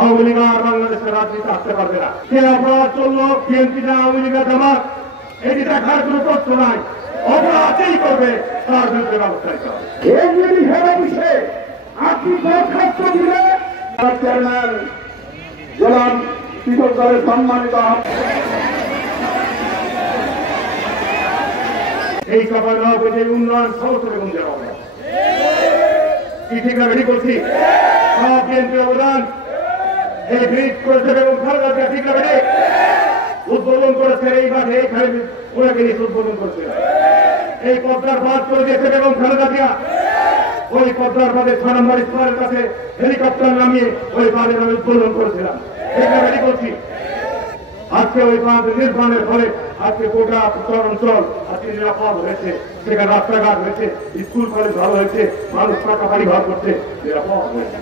আওয়ামী লীগ আর বাংলাদেশের রাজনীতি আসতে পারবে না। কে অপরাধ চললো, বিএনপি না আওয়ামী লীগের জামাত, এটি দেখার কোনো প্রশ্ন নাই। অপরাধই করবে, তার বিরুদ্ধে ব্যবস্থা নিতে হবে। চেয়ারম্যান জনাব কৃষক দলের সম্মানিত এই সভায় যে উন্নয়ন সমস্ত বেগম দেওয়া হবে কি ঠিক না বেশি করছি সব বিএনপির অবদান এই ব্রিজ করেছে বেগম খালেদা জিয়া ঠিক না বেশি উদ্বোধন করেছে এই মাঠে এইখানে ওনাকে নিয়ে উদ্বোধন করেছে এই পদ্মার বাঁধ করে দিয়েছে বেগম খালেদা জিয়া ওই পদ্মার বাঁধে 6 নম্বর স্কোয়ারের কাছে হেলিকপ্টার নামিয়ে ওই বাঁধের আমি উদ্বোধন করেছিলাম ঠিক না বেশি করছি আজকে ওই বাঁধ নির্মাণের ফলে আজকে গোটা উত্তরাঞ্চল আজকে নিরাপদ হয়েছে সেখানে রাস্তাঘাট হয়েছে স্কুল কলেজ ভালো হয়েছে মানুষ টাকা বাড়ি ঘর করছে নিরাপদ হয়েছে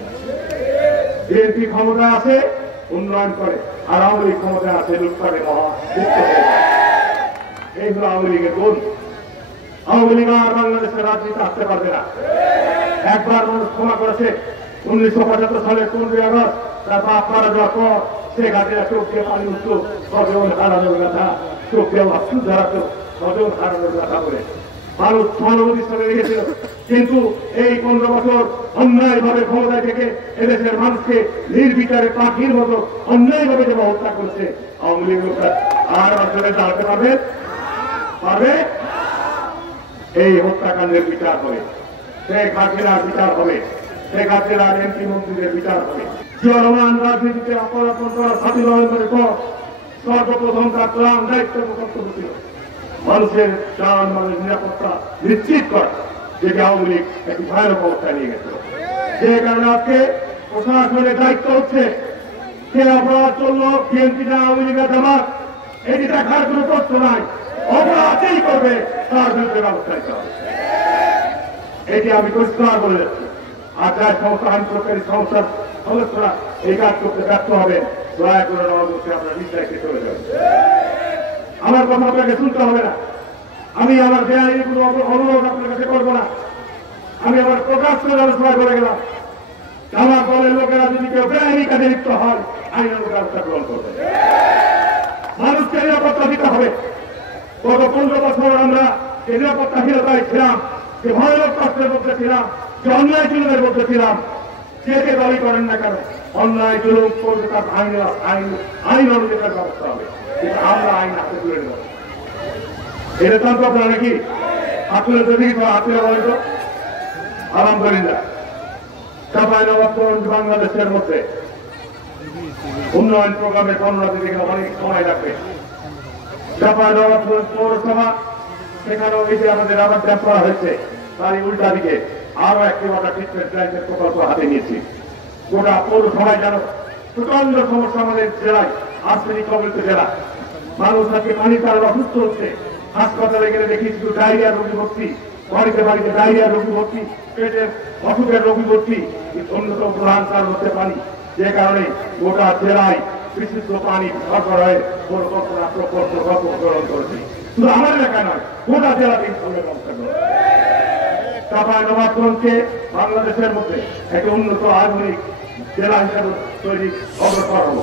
বিএনপি ক্ষমতা আছে উন্নয়ন করে আর আওয়ামী লীগ ক্ষমতা আছে লুটপাটে মহা এই হলো আওয়ামী লীগের গুণ আওয়ামী লীগ আর বাংলাদেশের রাজনীতি আসতে পারবে না একবার মানুষ ক্ষমা করেছে 1975 সালের 15 আগস্ট তার বাপ মারা যাওয়ার পর শেখ হাসিনা চোখ দিয়ে পানি উঠত স্বজন হারানোর কথা চোখ দিয়ে অস্ত্র ধরাতো স্বজন হারানোর কথা বলে মানুষ সহানুভূতির সাথে রেখেছিল কিন্তু এই 15 বছর অন্যায় ভাবে ক্ষমতায় থেকে এদেশের মানুষকে নির্বিচারে পাখির মতো অন্যায় ভাবে যে হত্যা করছে আওয়ামী লীগ আর আসলে দাঁড়াতে পারবে এই হত্যাকাণ্ডের বিচার হবে শেখ হাসিনার বিচার হবে শেখ হাসিনার এমপি মন্ত্রীদের বিচার হবে চলমান রাজনীতিতে অপরাপণ করা 7 নভেম্বরের পর সর্বপ্রথম তার প্রাণ দায়িত্ব কর্তব্য ছিল মানুষের প্রাণ মানুষের নিরাপত্তা নিশ্চিত করা যেটি আওয়ামী লীগ একটি ভয়ানক অবস্থায় নিয়ে গেছিল যে কারণে আজকে প্রশাসনের দায়িত্ব হচ্ছে কে অপরাধ চললো বিএনপি না আওয়ামী লীগের জামাত এটি দেখার কোনো প্রশ্ন নাই অপরাধই করবে তার বিরুদ্ধে ব্যবস্থা নিতে হবে এটি আমি পরিষ্কার বলে যাচ্ছি আর যার সংস্থা আইনপ্রকারী সংস্থার সদস্যরা এই কাজ করতে ব্যর্থ হবে দয়া করে নেওয়া বলছে আপনারা নিজ দায়িত্বে চলে যাবেন আমার কথা আপনাকে শুনতে হবে না আমি আমার বেআইনি কোনো অনুরোধ আপনার কাছে করবো না আমি আমার প্রকাশ্য ব্যবস্থা করে গেলাম আমার দলের লোকেরা যদি কেউ বেআইনি কাজে লিপ্ত হয় আইনের ব্যবস্থা গ্রহণ করবে মানুষকে নিরাপত্তা দিতে হবে গত 15 বছর আমরা যে নিরাপত্তাহীনতায় ছিলাম যে ভয়ানক কষ্টের মধ্যে ছিলাম যে অন্যায় জুলুমের মধ্যে ছিলাম যে দাবি করেন না কেন অন্যায় জুলুম করবে তার আইন অনুযায়ী ব্যবস্থা হবে কিন্তু আমরা আইন হাতে তুলে নেব এটা তো আপনারা নাকি আসলে যদি হাতে বলতো আলহামদুলিল্লাহ চাঁপাইনবাবগঞ্জ বাংলাদেশের মধ্যে উন্নয়ন প্রোগ্রামের বর্ণনা দিতে গেলে অনেক সময় লাগবে চাঁপাইনবাবগঞ্জ পৌরসভা সেখানেও এই যে আমাদের আবার ড্যাম করা হয়েছে তারই উল্টা দিকে আরো একটি ওয়াটার ট্রিটমেন্ট প্ল্যান্টের প্রকল্প হাতে নিয়েছি গোটা পৌরসভায় যেন প্রচন্ড সমস্যা আমাদের জেলায় আর্সেনিক কবলিত জেলা মানুষ আজকে পানি তার অসুস্থ হচ্ছে হাসপাতালে গেলে দেখি শুধু ডায়রিয়া রোগী ভর্তি বাড়িতে বাড়িতে ডায়রিয়া রোগী ভর্তি পেটের অসুখের রোগী ভর্তি অন্যতম প্রধান কারণ হচ্ছে পানি যে কারণে গোটা জেলায় বিশুদ্ধ পানি সরবরাহের পরিকল্পনা প্রকল্প গ্রহণ করেছি শুধু আমার এলাকায় নয় গোটা জেলাতে ব্যবস্থা করে চাঁপাইনবাবগঞ্জকে বাংলাদেশের মধ্যে একটি উন্নত আধুনিক জেলা হিসাবে তৈরি অগ্রসর হল।